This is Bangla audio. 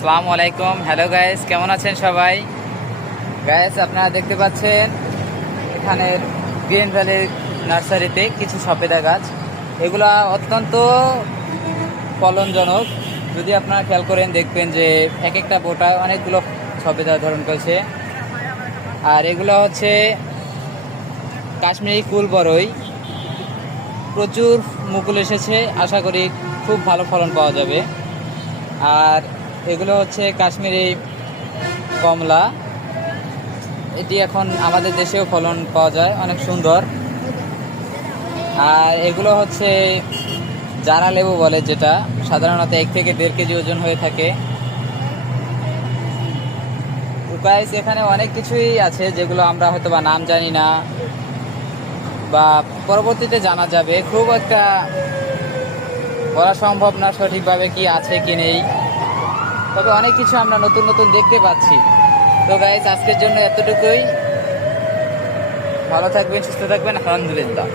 আসসালামু আলাইকুম। হ্যালো গাইস, কেমন আছেন সবাই? গাইস, আপনারা দেখতে পাচ্ছেন এখানের গ্রিন ভ্যালির নার্সারিতে কিছু সবেদা গাছ। এগুলা অত্যন্ত ফলনজনক। যদি আপনারা খেয়াল করেন দেখবেন যে এক একটা বোটায় অনেকগুলো সবেদা ধারণ করেছে। আর এগুলো হচ্ছে কাশ্মীরি কুল বড়ই। প্রচুর মুকুল এসেছে, আশা করি খুব ভালো ফলন পাওয়া যাবে। আর এগুলো হচ্ছে কাশ্মীরি কমলা। এটি এখন আমাদের দেশেও ফলন পাওয়া যায়, অনেক সুন্দর। আর এগুলো হচ্ছে জারা লেবু বলে, যেটা সাধারণত 1 থেকে 1.5 কেজি ওজন হয়ে থাকে। গাইস, এখানে অনেক কিছুই আছে যেগুলো আমরা হয়তো বা নাম জানি না, বা পরবর্তীতে জানা যাবে। খুব একটা বলা সম্ভব না সঠিকভাবে কি আছে কি নেই, তবে অনেক কিছু আমরা নতুন নতুন দেখতে পাচ্ছি। তো গাইস, আজকের জন্য এতটুকুই। ভালো থাকবেন, সুস্থ থাকবেন, আলহামদুলিল্লাহ।